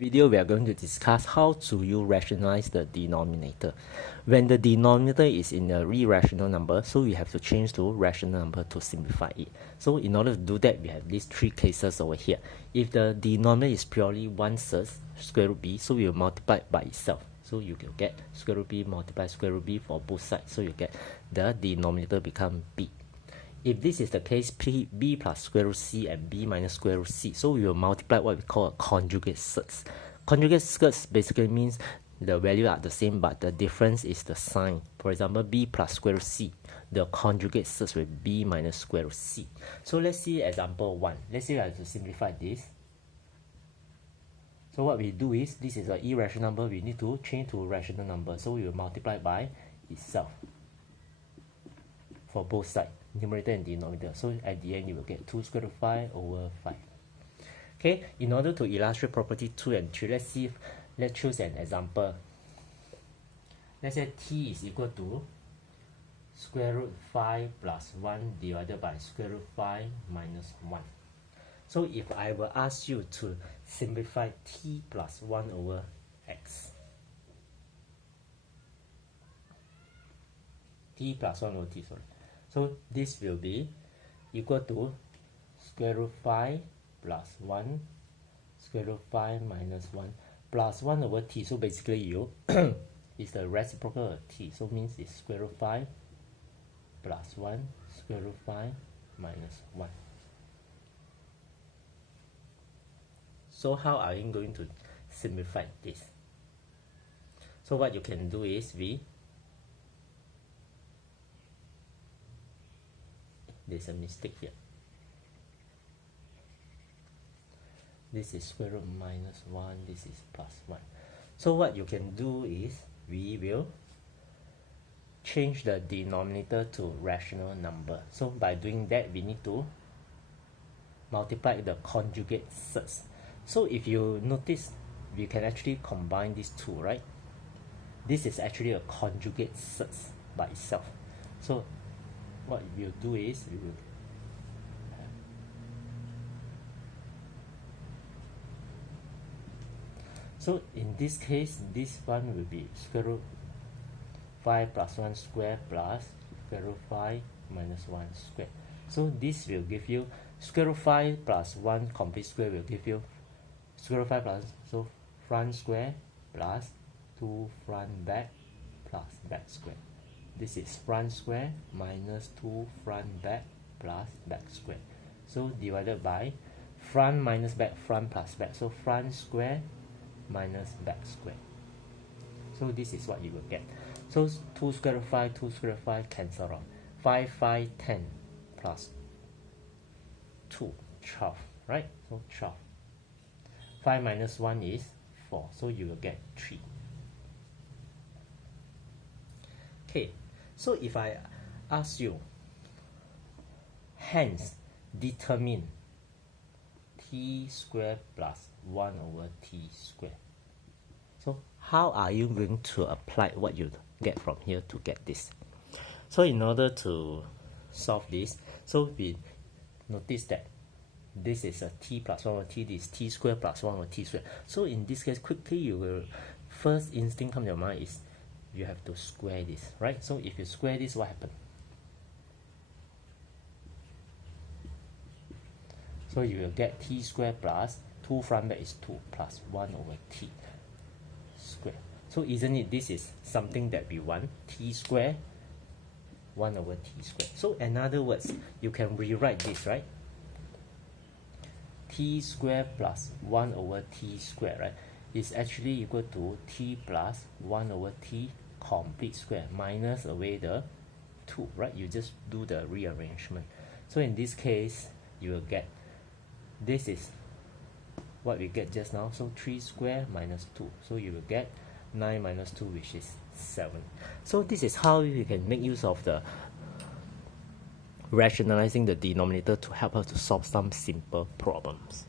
Video we are going to discuss how to you rationalize the denominator. When the denominator is in a irrational number, so we have to change to rational number to simplify it. So in order to do that, we have these three cases over here. If the denominator is purely 1/3 square root b, so we will multiply it by itself. So you can get square root b multiply square root b for both sides. So you get the denominator become b. If this is the case, b plus square root c and b minus square root c, so we will multiply what we call a conjugate surds. Conjugate surds basically means the value are the same, but the difference is the sign. For example, b plus square root c, the conjugate surds with b minus square root c. So let's see example 1. Let's say I have to simplify this. So what we do is, this is an irrational number, we need to change to a rational number. So we will multiply by itself for both sides, numerator and denominator. So at the end you will get 2 square root 5 over 5. Okay, in order to illustrate property 2 and 3, let's choose an example. Let's say t is equal to square root 5 plus 1 divided by square root 5 minus 1. So if I will ask you to simplify t plus 1 over x, t plus 1 over t, sorry. So this will be equal to square root 5 plus 1 square root 5 minus 1 plus 1 over t. So basically you is the reciprocal of t. So means it's square root 5 plus 1 square root 5 minus 1. So how are you going to simplify this? So what you can do is there's a mistake here. This is square root minus 1, this is plus 1. So what you can do is, we will change the denominator to rational number. So by doing that, we need to multiply the conjugate surds. So if you notice, we can actually combine these two, right? This is actually a conjugate surds by itself. So what we'll do is, we will so in this case, this one will be square root 5 plus 1 square plus square root 5 minus 1 square. So this will give you square root 5 plus 1 complete square will give you square root 5 plus, so front square plus 2 front back plus back square. This is front square minus 2 front back plus back square. So divided by front minus back, front plus back. So front square minus back square. So this is what you will get. So 2 square root 5, 2 square root 5 cancel out. 5, 5, 10 plus 2, 12, right? So 12. 5 minus 1 is 4. So you will get 3. Okay. So if I ask you, hence determine t squared plus 1 over t squared. So how are you going to apply what you get from here to get this? So in order to solve this, so we notice that this is a t plus 1 over t, this is t squared plus 1 over t squared. So in this case, quickly you will, first instinct come to your mind is, you have to square this, right? So if you square this, what happens? So you will get t squared plus 2 front back is 2 plus 1 over t squared. So isn't it, this is something that we want, t squared 1 over t squared. So in other words, you can rewrite this, right? T squared plus 1 over t squared, right, is actually equal to t plus 1 over t complete square minus away the 2, right? You just do the rearrangement. So in this case, you will get, this is what we get just now. So 3 square minus 2. So you will get 9 minus 2, which is 7. So this is how you can make use of the rationalizing the denominator to help us to solve some simple problems.